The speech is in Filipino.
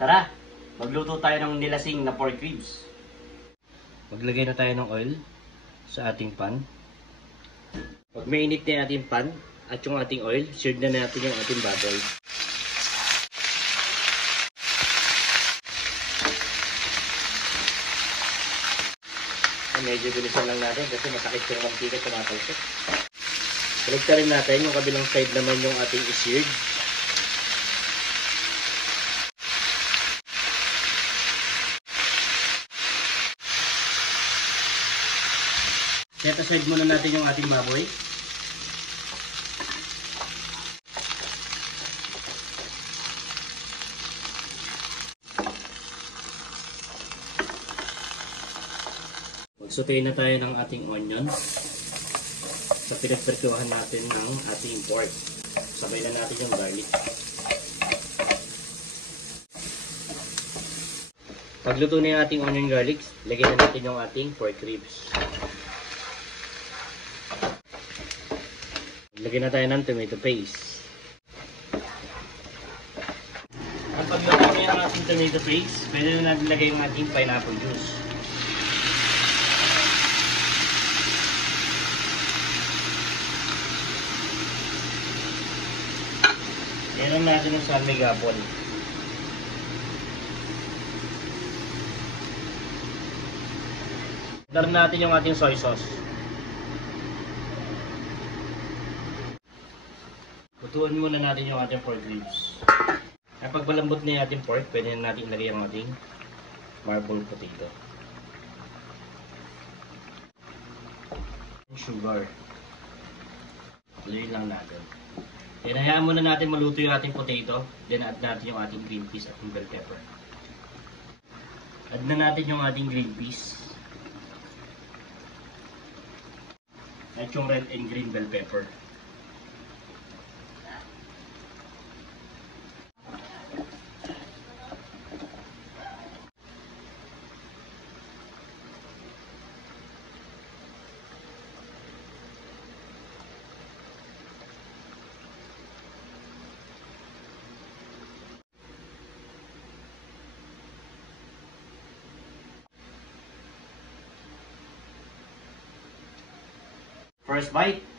Tara, magluto tayo ng nilasing na pork ribs. Maglagay na tayo ng oil sa ating pan. Pag mainit na yung ating pan at yung ating oil, seared na natin yung ating baboy. Medyo bilisan lang natin kasi masakit yung mantika at tumatalsik. Baligta rin natin yung kabilang side naman yung ating seared. Set aside muna natin yung ating baboy. Magsutein na tayo ng ating onion sa pinagpertuhan natin ng ating pork. Sabay na natin yung garlic. Pagluto na yung ating onion garlic, lagyan na natin yung ating pork ribs. Lagyan na tayo ng tomato paste. At pagluto na yung ating tomato paste, pwede na natin lagay yung ating pineapple juice. Yan natin yung salmig apple. Daran natin yung ating soy sauce. Lutuin muna natin yung ating pork ribs. Kapag malambot na yung ating pork, pwede na natin ilagay ang ating marble potato. Sugar. Lutuin lang natin. Then, hayaan muna natin maluto yung ating potato. Then, add natin yung ating green peas at yung bell pepper. Add na natin yung ating green peas. At yung red and green bell pepper. First bite.